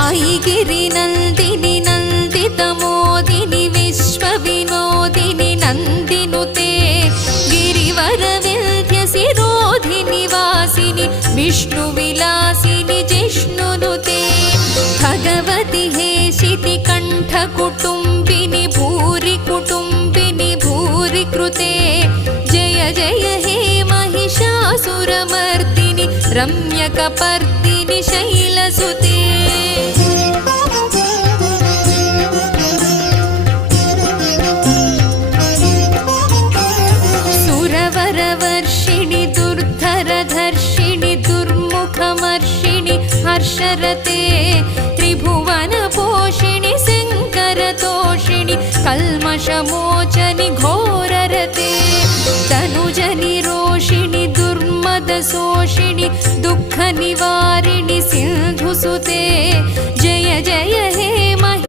ऐगिरिनन्दिनि नन्दितमोदिनि विश्वविनोदिनि नन्दिनुते गिरिवरविन्ध्यसिरोधिनि वासिनि विष्णुविलासिनि जिष्णुनुते भगवति हेशिति कण्ठकुटुम्बिनि भूरि कुटुम्बिनि भूरि कृते जय जय हे महिषासुरमर्दिनि रम्यकपर्दिनि शैलसुते सुरवरवर्षिणि दुर्धरधर्षिणि दुर्मुखमर्षिणि हर्षरते त्रिभुवनपोषिणि शङ्करतोषिणि कल्मषमोचनि घोररते तनुजनि रोषिणि दुर्मदशोषिणि दुःखनिवारिणि सिन्धुसुते